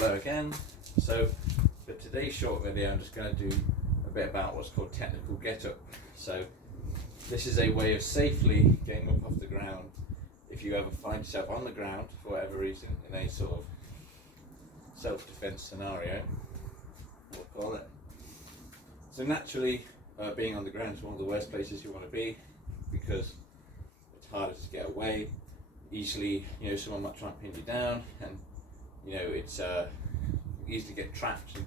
Hello again. So for today's short video, I'm just going to do a bit about what's called technical get up. So this is a way of safely getting up off the ground if you ever find yourself on the ground for whatever reason in a sort of self-defense scenario, we'll call it. So naturally, being on the ground is one of the worst places you want to be because it's harder to get away. Easily, someone might try and pin you down, and it's easy to get trapped and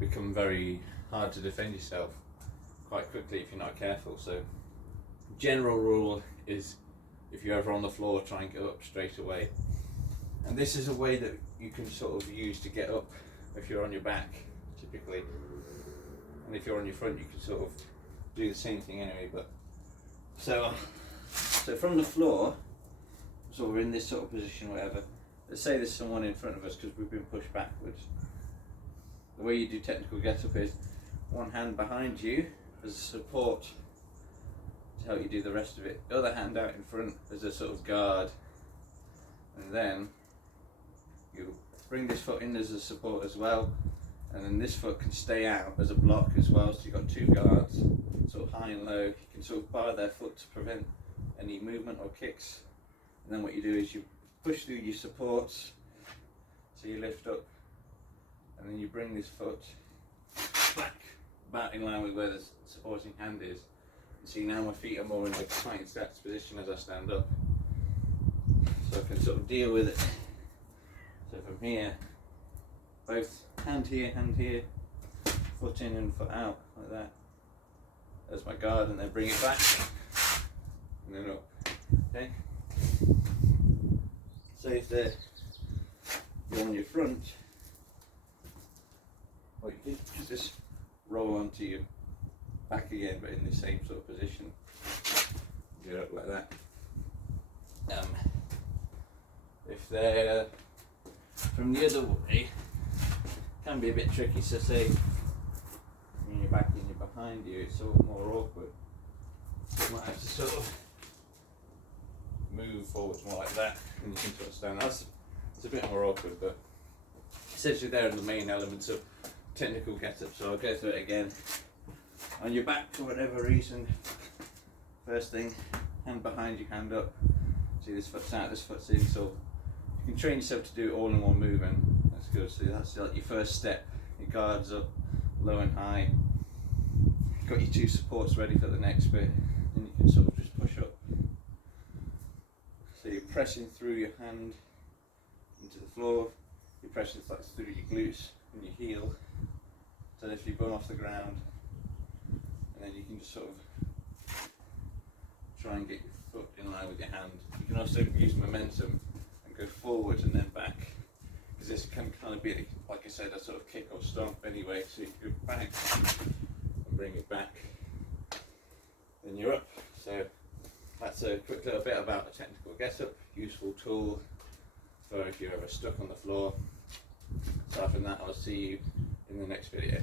become very hard to defend yourself quite quickly if you're not careful. So general rule is, if you're ever on the floor, try and get up straight away. And this is a way that you can sort of use to get up if you're on your back typically, and if you're on your front you can sort of do the same thing anyway. But so from the floor, so we're in this sort of position, whatever. Let's say there's someone in front of us because we've been pushed backwards. The way you do technical get up is one hand behind you as a support to help you do the rest of it. The other hand out in front as a sort of guard. And then you bring this foot in as a support as well. And then this foot can stay out as a block as well. So you've got two guards, sort of high and low. You can sort of bar their foot to prevent any movement or kicks. And then what you do is you push through your supports, so you lift up, and then you bring this foot back about in line with where the supporting hand is. You see now my feet are more in the tight stance position as I stand up, so I can sort of deal with it. So from here, both hand here, foot in and foot out, like that. There's my guard, and then bring it back, and then up. Okay. So if you're on your front, what you do is just roll onto your back again, but in the same sort of position. Do it like that. If they're from the other way, it can be a bit tricky. So say when you're back and you're behind you, it's sort of more awkward. You might have to sort of move forwards more like that, and you can sort of stand. It's a bit more awkward, but essentially they're the main elements of technical get-up. So I'll go through it again. On your back for whatever reason, first thing, hand behind you, hand up. See, this foot's out, this foot's in, so you can train yourself to do it all in one movement. That's good. So that's like your first step. Your guards up, low and high. You've got your two supports ready for the next bit, and you can sort of just push up. So you're pressing through your hand into the floor, you're pressing through your glutes and your heel to lift your bum off the ground, and then you can just sort of try and get your foot in line with your hand. You can also use momentum and go forward and then back, because this can kind of be, like I said, a sort of kick or stomp anyway. So you can go back and bring it back, then you're up. So that's a quick little bit about a technical get-up, useful tool for if you're ever stuck on the floor. So after that, I'll see you in the next video.